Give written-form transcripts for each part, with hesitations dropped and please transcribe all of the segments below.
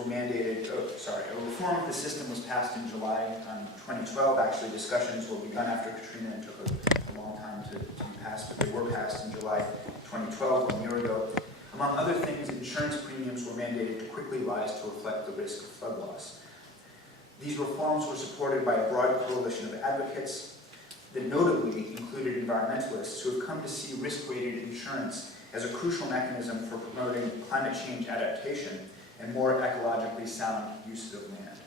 were mandated, a reform of the system was passed in July 2012. Actually, discussions were begun after Katrina and took a long time to be passed, but they were passed in July 2012, 1 year ago. Among other things, insurance premiums were mandated to quickly rise to reflect the risk of flood loss. These reforms were supported by a broad coalition of advocates that notably included environmentalists who have come to see risk-weighted insurance as a crucial mechanism for promoting climate change adaptation and more ecologically sound uses of land.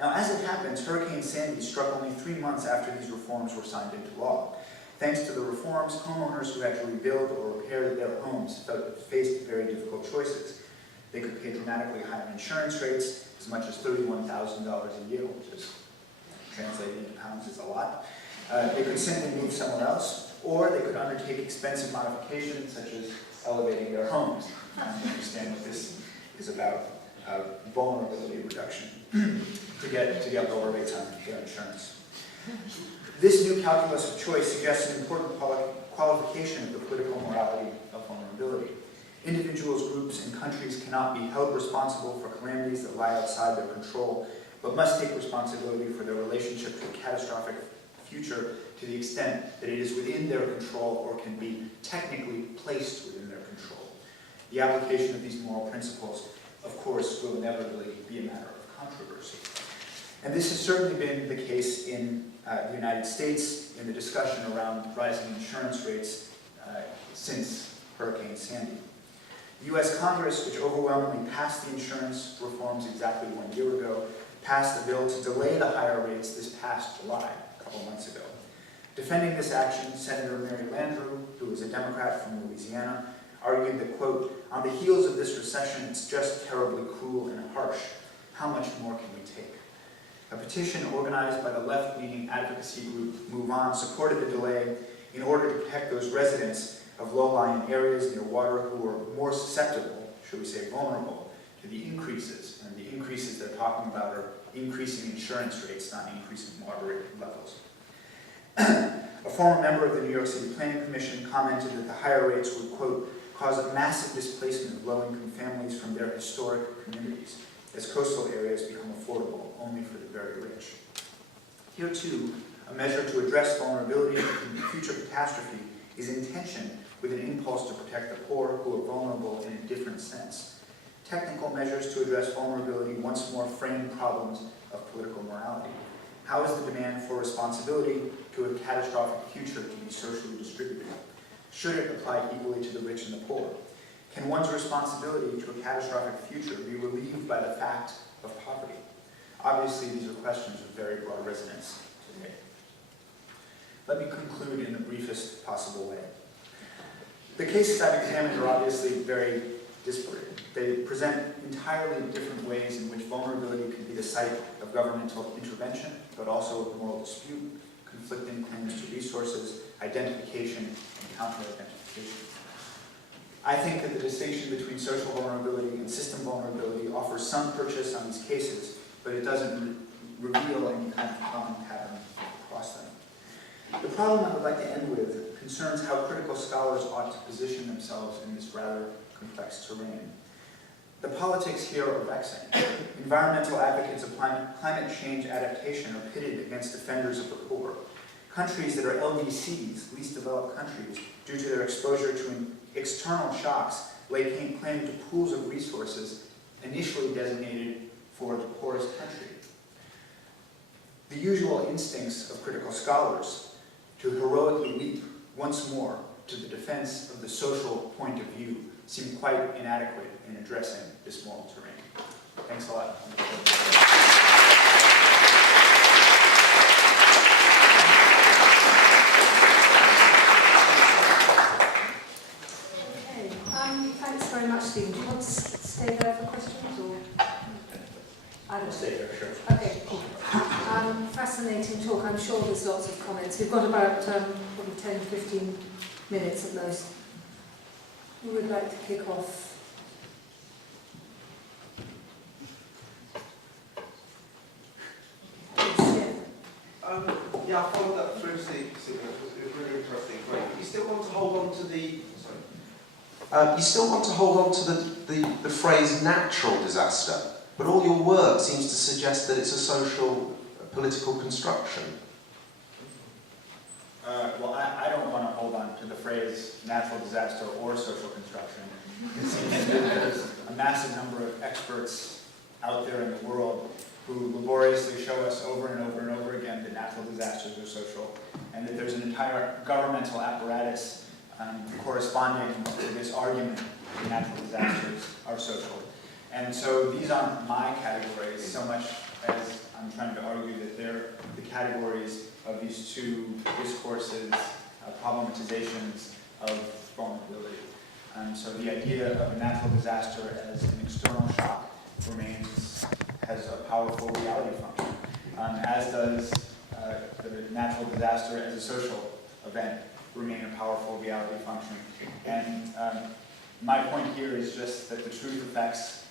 Now, as it happens, Hurricane Sandy struck only 3 months after these reforms were signed into law. Thanks to the reforms, homeowners who had to rebuild or repair their homes faced very difficult choices. They could pay dramatically higher insurance rates, as much as $31,000 a year, which is translated into pounds is a lot. They could simply move somewhere else, or they could undertake expensive modifications, such as elevating their homes. You understand what this is about, vulnerability reduction, to get lower rates on their insurance. This new calculus of choice suggests an important qualification of the political morality of vulnerability. Individuals, groups, and countries cannot be held responsible for calamities that lie outside their control, but must take responsibility for their relationship to a catastrophic future to the extent that it is within their control or can be technically placed within their control. The application of these moral principles, of course, will inevitably be a matter of controversy. And this has certainly been the case in the United States in the discussion around rising insurance rates since Hurricane Sandy. The U.S. Congress, which overwhelmingly passed the insurance reforms exactly 1 year ago, passed a bill to delay the higher rates this past July, a couple months ago. Defending this action, Senator Mary Landrieu, who is a Democrat from Louisiana, argued that, quote, "On the heels of this recession, it's just terribly cruel and harsh. How much more can we take?" A petition organized by the left-leaning advocacy group Move On supported the delay in order to protect those residents of low-lying areas near water who are more susceptible, should we say vulnerable, to the increases. And the increases they're talking about are increasing insurance rates, not increasing water rate levels. A former member of the New York City Planning Commission commented that the higher rates would, quote, "cause a massive displacement of low-income families from their historic communities, as coastal areas become affordable only for the very rich." Here, too, a measure to address vulnerability in future catastrophe is in tension with an impulse to protect the poor who are vulnerable in a different sense. Technical measures to address vulnerability once more frame problems of political morality. How is the demand for responsibility to a catastrophic future to be socially distributed? Should it apply equally to the rich and the poor? Can one's responsibility to a catastrophic future be relieved by the fact of poverty? Obviously, these are questions of very broad resonance today. Let me conclude in the briefest possible way. The cases I've examined are obviously very disparate. They present entirely different ways in which vulnerability can be the site of governmental intervention, but also of moral dispute, conflicting claims to resources, identification, and counter-identification. I think that the distinction between social vulnerability and system vulnerability offers some purchase on these cases, but it doesn't reveal any kind of common pattern across them. The problem I would like to end with concerns how critical scholars ought to position themselves in this rather complex terrain. The politics here are vexing. Environmental advocates of climate change adaptation are pitted against defenders of the poor. Countries that are LDCs, least developed countries, due to their exposure to external shocks, lay claim to pools of resources initially designated for the poorest country. The usual instincts of critical scholars to heroically leap once more to the defense of the social point of view seem quite inadequate in addressing this moral terrain. Thanks a lot. Thanks very much, Stephen. Do you want to stay there for questions, or? I'll stay there, sure. Okay, cool. Fascinating talk. I'm sure there's lots of comments. We've got about probably 10 to 15 minutes at most. Who would like to kick off? Yeah, I followed that through, Steve. It was really interesting. Great. You still want to hold on to the the phrase natural disaster, but all your work seems to suggest that it's a social, political construction. Well, I don't want to hold on to the phrase natural disaster or social construction. It seems that there's a massive number of experts out there in the world who laboriously show us over and over and over again that natural disasters are social, and that there's an entire governmental apparatus corresponding to this argument that natural disasters are social. And so these aren't my categories so much as I'm trying to argue that they're the categories of these two discourses, problematizations of vulnerability. So the idea of a natural disaster as an external shock has a powerful reality function, as does the natural disaster as a social event remain a powerful reality function. And my point here is just that the truth effects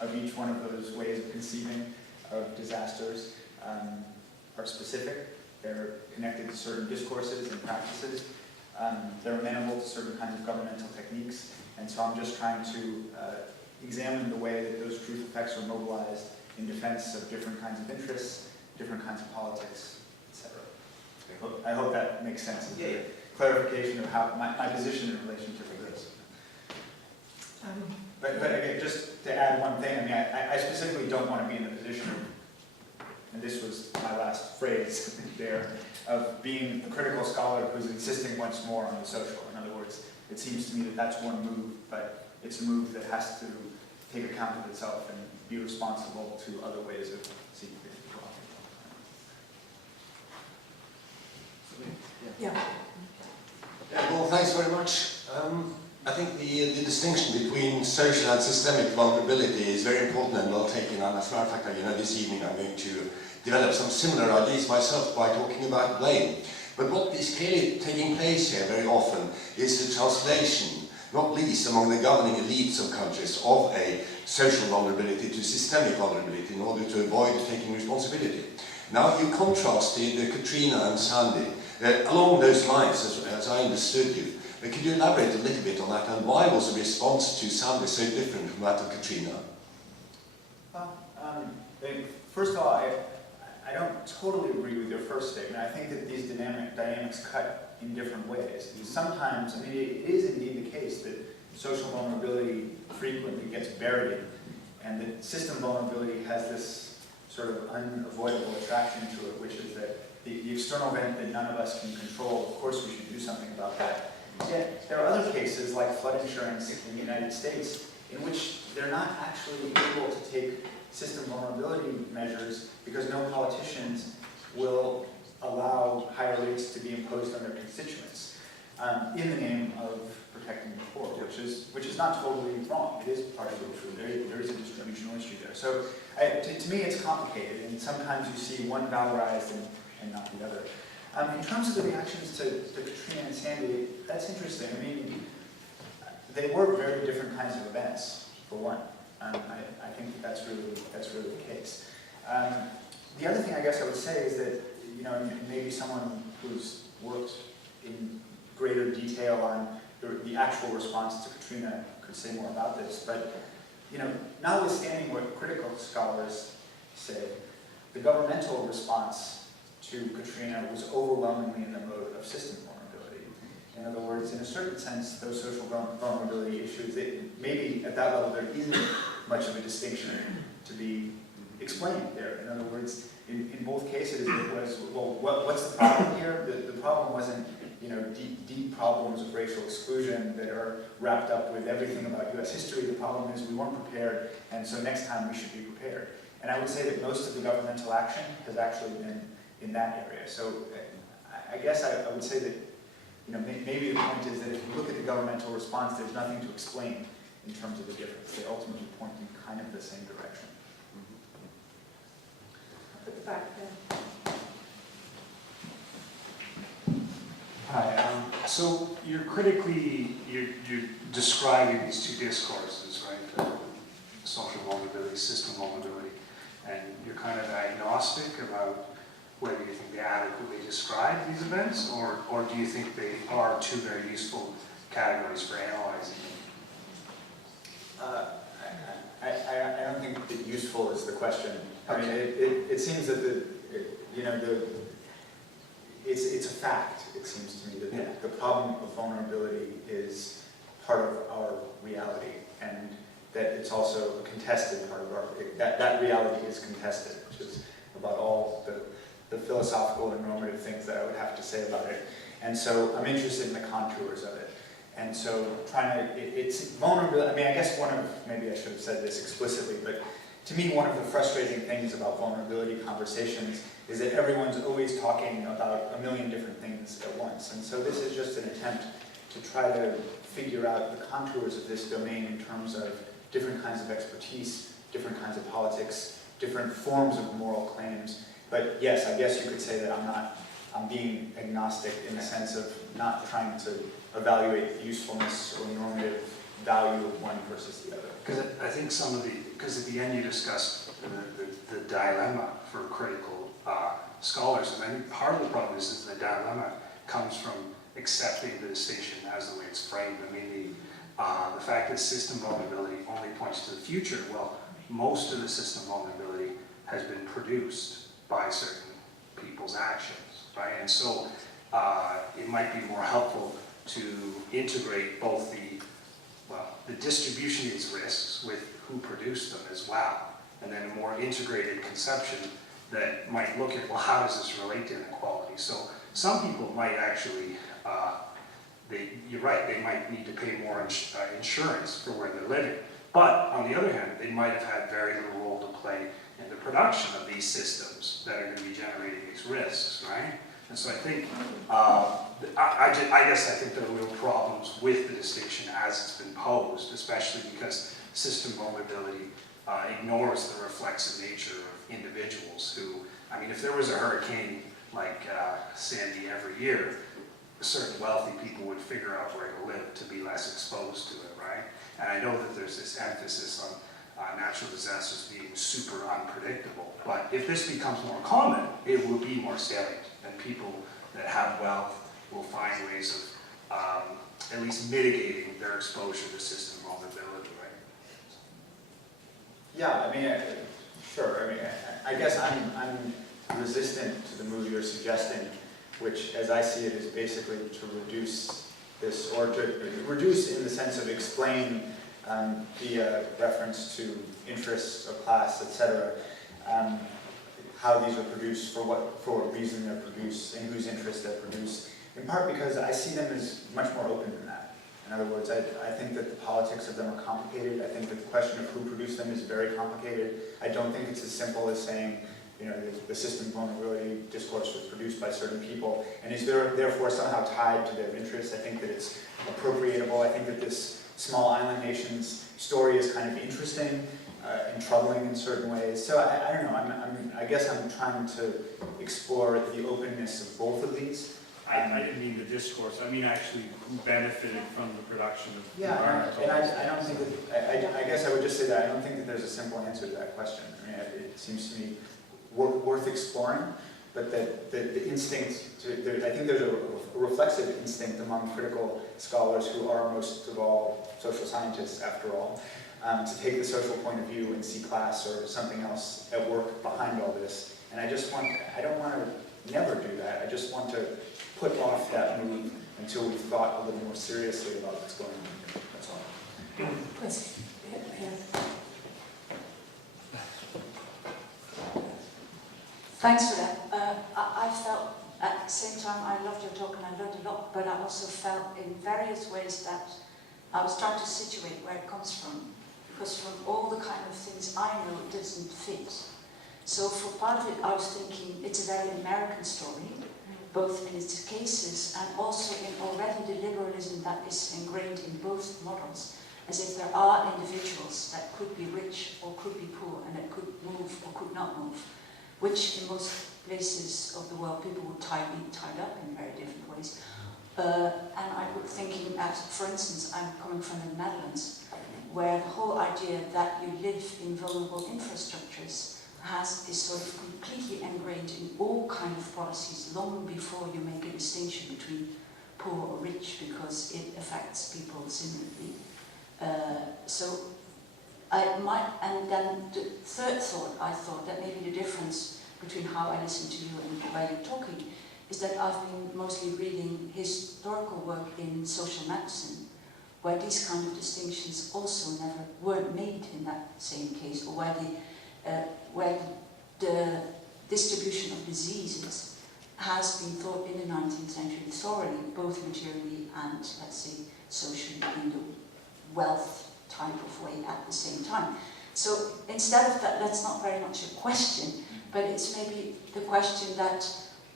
of each one of those ways of conceiving of disasters are specific. They're connected to certain discourses and practices. They're amenable to certain kinds of governmental techniques. And so I'm just trying to examine the way that those truth effects are mobilized in defense of different kinds of interests, different kinds of politics, etc. I hope that makes sense as a clarification of how my position in relationship to this. But again, just to add one thing, I mean, I specifically don't want to be in the position of, and this was my last phrase there, of being a critical scholar who's insisting once more on the social. In other words, it seems to me that that's one move, but it's a move that has to take account of itself and be responsible to other ways of seeing things as well. Yeah. Well, thanks very much. I think the distinction between social and systemic vulnerability is very important and well taken. And as a matter of fact, this evening I'm going to develop some similar ideas myself by talking about blame. But what is clearly taking place here very often is the translation, not least among the governing elites of countries, of a social vulnerability to systemic vulnerability in order to avoid taking responsibility. Now, you contrasted Katrina and Sandy. Along those lines, as I understood you, could you elaborate a little bit on that, and why was the response to Sandy so different from that of Katrina? Well, first of all, I don't totally agree with your first statement. I think that these dynamics cut in different ways. Sometimes, I mean, it is indeed the case that social vulnerability frequently gets buried, and that system vulnerability has this sort of unavoidable attraction to it, which is that the external event that none of us can control, of course we should do something about that. Yet there are other cases, like flood insurance in the United States, in which they're not actually able to take system vulnerability measures because no politicians will allow higher rates to be imposed on their constituents in the name of protecting the poor, which is not totally wrong. It is partially true. There is a distributional issue there. So to me, it's complicated, and sometimes you see one valorized and not the other. In terms of the reactions to Katrina and Sandy, that's interesting. I mean, they were very different kinds of events, for one. I think that's really the case. The other thing I guess I would say is that, maybe someone who's worked in greater detail on the actual response to Katrina could say more about this, but, notwithstanding what critical scholars say, the governmental response to Katrina was overwhelmingly in the mode of system vulnerability. In other words, in a certain sense, those social vulnerability issues, maybe at that level there isn't much of a distinction to be explained there. In other words, in both cases it was, well, what's the problem here? The problem wasn't, deep problems of racial exclusion that are wrapped up with everything about US history. The problem is we weren't prepared, and so next time we should be prepared. And I would say that most of the governmental action has actually been in that area. So I guess I would say that, maybe the point is that if you look at the governmental response, there's nothing to explain in terms of the difference. They ultimately point in kind of the same direction. At the back there. Hi. So you're describing these two discourses, right? Social vulnerability, system vulnerability, and you're kind of agnostic about whether you think they adequately describe these events, or do you think they are two very useful categories for analyzing them? I don't think that useful is the question. I mean, it seems that it's a fact, it seems to me, that the problem of vulnerability is part of our reality, and that it's also a contested part of our, that reality is contested, which is about all the philosophical and normative things that I would have to say about it. And so I'm interested in the contours of it. And so it's vulnerability. I mean, I guess maybe I should have said this explicitly, but to me, one of the frustrating things about vulnerability conversations is that everyone's always talking about a million different things at once. And so this is just an attempt to try to figure out the contours of this domain in terms of different kinds of expertise, different kinds of politics, different forms of moral claims. But yes, I guess you could say that I'm being agnostic in the sense of not trying to evaluate the usefulness or normative value of one versus the other. Because I think because at the end you discussed the dilemma for critical scholars, and I think part of the problem is the dilemma comes from accepting the distinction as the way it's framed. I mean, the fact that system vulnerability only points to the future, well, most of the system vulnerability has been produced by certain people's actions, right? And so it might be more helpful to integrate both the distribution of these risks with who produced them as well, and then a more integrated conception that might look at, well, how does this relate to inequality? So some people might actually, you're right, they might need to pay more insurance for where they're living. But on the other hand, they might have had very little role to play in the production of these systems that are going to be generating these risks, right? And so I think, I guess I think there are real problems with the distinction as it's been posed, especially because system vulnerability ignores the reflexive nature of individuals who, I mean, if there was a hurricane like Sandy every year, certain wealthy people would figure out where to live to be less exposed to it, right? And I know that there's this emphasis on natural disasters being super unpredictable, but if this becomes more common, it will be more salient, and people that have wealth will find ways of at least mitigating their exposure to system vulnerability, right? Yeah, I mean, sure. I mean, I guess I'm resistant to the move you're suggesting, which, as I see it, is basically to reduce this, or to reduce in the sense of explain via reference to interests of class, etc., how these are produced, for what reason they're produced, in whose interest they're produced, in part because I see them as much more open than that. In other words, I think that the politics of them are complicated. I think that the question of who produced them is very complicated. I don't think it's as simple as saying, you know, the system vulnerability discourse was produced by certain people, and is therefore somehow tied to their interests. I think that it's appropriatable. I think that this small island nation's story is kind of interesting and troubling in certain ways. So I don't know. I guess I'm trying to explore the openness of both of these. I didn't mean the discourse. I mean actually who benefited from the production of environmental. And I don't think that. I guess I would just say that I don't think that there's a simple answer to that question. I mean, it seems to me worth exploring, but that the instinct, I think there's a reflexive instinct among critical scholars who are most of all social scientists, after all, to take the social point of view and see class or something else at work behind all this. And I don't want to never do that. I just want to put off that move until we've thought a little more seriously about what's going on here. That's all. Question. Yeah. Thanks for that. I felt at the same time, I loved your talk and I learned a lot, but I also felt in various ways that I was trying to situate where it comes from, because from all the kind of things I know, it doesn't fit. So for part of it, I was thinking it's a very American story, both in its cases and also in already the liberalism that is ingrained in both models, as if there are individuals that could be rich or could be poor and that could move or could not move, which in most places of the world people would be tied up in very different ways. And I was thinking at, for instance, I'm coming from the Netherlands, where the whole idea that you live in vulnerable infrastructures is sort of completely ingrained in all kind of policies long before you make a distinction between poor or rich, because it affects people similarly. So and then the third thought, I thought that maybe the difference between how I listen to you and where you're talking is that I've been mostly reading historical work in social medicine, where these kind of distinctions also never weren't made in that same case, or where the distribution of diseases has been thought in the 19th century thoroughly, both materially and, let's say, socially, in the wealth type of way at the same time. So instead of that, that's not very much a question, but it's maybe the question that,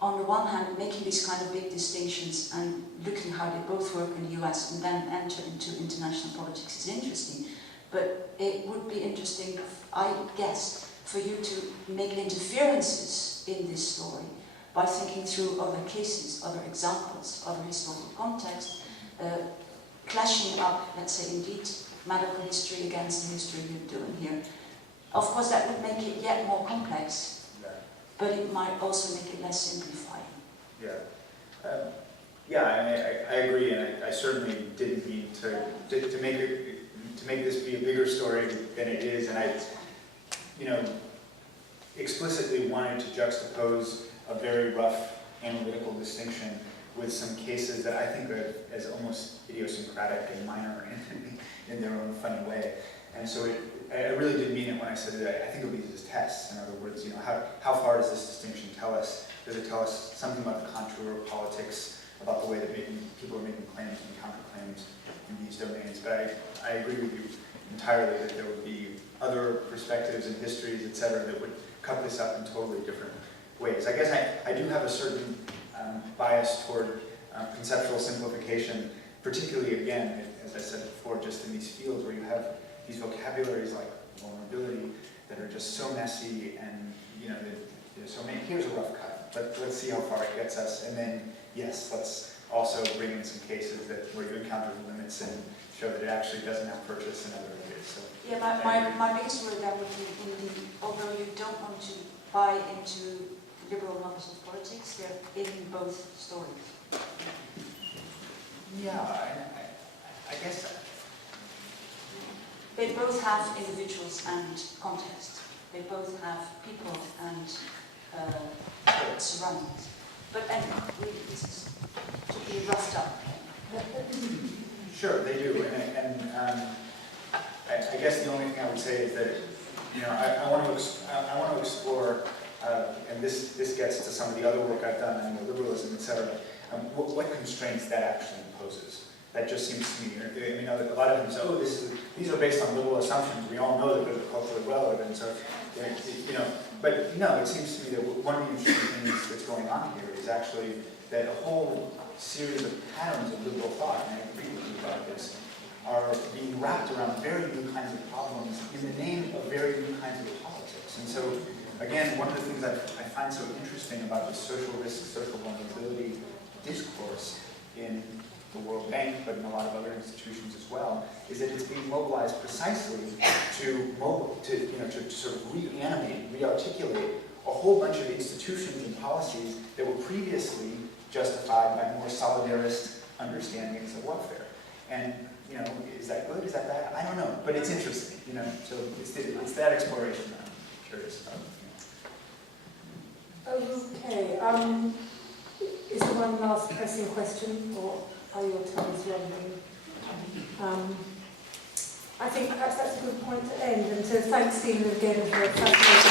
on the one hand, making these kind of big distinctions and looking how they both work in the US and then enter into international politics is interesting, but it would be interesting, I guess, for you to make interferences in this story by thinking through other cases, other examples, other historical context, clashing up, let's say, indeed, medical history against the history you're doing here. Of course, that would make it yet more complex, but it might also make it less simplifying. Yeah. Yeah, I agree, and I certainly didn't mean to make this be a bigger story than it is, and I, explicitly wanted to juxtapose a very rough analytical distinction with some cases that I think are as almost idiosyncratic and minor in their own funny way. And so I really did mean it when I said that I think of these as tests. In other words, how far does this distinction tell us? Does it tell us something about the contour of politics, about the way that people are making claims and counterclaims in these domains? But I agree with you entirely that there would be other perspectives and histories, etc., that would cut this up in totally different ways. I guess I do have a certain bias toward conceptual simplification, particularly, again, as I said before, just in these fields where you have these vocabularies like vulnerability that are just so messy, and there's so many. Here's a rough cut, but let's see how far it gets us, and then yes, let's also bring in some cases where you encounter the limits and show that it actually doesn't have purchase in other areas. So yeah, my biggest word there would be, although you don't want to buy into liberal models of politics, they're in both stories. Yeah, I guess. They both have individuals and context. They both have people and surroundings. But anyway, this is to be roughed up. Sure, they do, and I guess the only thing I would say is that I want to explore, and this gets to some of the other work I've done on liberalism, etc. What constraints that actually imposes. That just seems to me. A lot of them say, these are based on liberal assumptions. We all know that they're culturally relevant, so But no, it seems to me that one of the interesting things that's going on here is actually that a whole series of patterns of liberal thought, and I agree with you about this, are being wrapped around very new kinds of problems in the name of very new kinds of politics. And so, again, one of the things I find so interesting about the social risk, social vulnerability discourse in the World Bank, but in a lot of other institutions as well, is that it's being mobilized precisely to sort of reanimate, rearticulate a whole bunch of institutions and policies that were previously justified by more solidarist understandings of welfare. And is that good? Is that bad? I don't know, but it's interesting. So it's that exploration that I'm curious about. Okay. Is there one last pressing question, or are your times running? I think perhaps that's a good point to end, and to thank Stephen again for a fascinating